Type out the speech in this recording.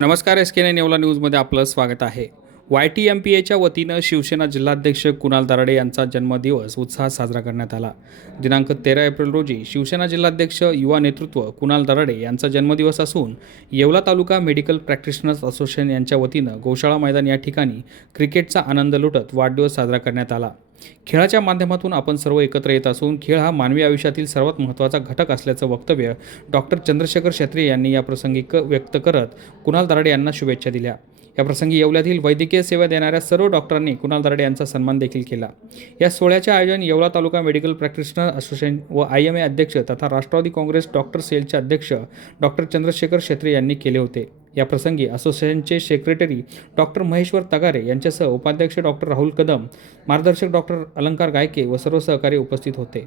नमस्कार एस के नेवला न्यूजमध्ये आपलं स्वागत आहे. वाय टी एम पी एच्या वतीनं शिवसेना जिल्हाध्यक्ष कुणाल दराडे यांचा जन्मदिवस उत्साहात साजरा करण्यात आला. दिनांक तेरा एप्रिल रोजी शिवसेना जिल्हाध्यक्ष युवा नेतृत्व कुणाल दराडे यांचा जन्मदिवस असून Yeola taluka medical practitioners association यांच्या वतीनं गोशाळा मैदान या ठिकाणी क्रिकेटचा आनंद लुटत वाढदिवस साजरा करण्यात आला. खेळाच्या माध्यमातून आपण सर्व एकत्र येत असून खेळ हा मानवी आयुष्यातील सर्वात महत्त्वाचा घटक असल्याचं वक्तव्य डॉक्टर चंद्रशेखर क्षेत्रे यांनी या प्रसंगी क व्यक्त करत कुणाल दराडे यांना शुभेच्छा दिल्या. या प्रसंगी येवल्यातील वैद्यकीय सेवा देणाऱ्या सर्व डॉक्टरांनी कुणाल दराडे यांचा सन्मान देखील केला. या सोहळ्याचे आयोजन Yeola taluka medical practitioner association व आय एम ए अध्यक्ष तथा राष्ट्रवादी काँग्रेस डॉक्टर सेलचे अध्यक्ष डॉक्टर चंद्रशेखर क्षेत्रे यांनी केले होते. या प्रसंगी असोसिएशनचे सेक्रेटरी डॉक्टर महेश्वर तगारे यांच्यासह उपाध्यक्ष डॉक्टर राहुल कदम मार्गदर्शक डॉक्टर अलंकार गायके व सर्व सहकारी उपस्थित होते.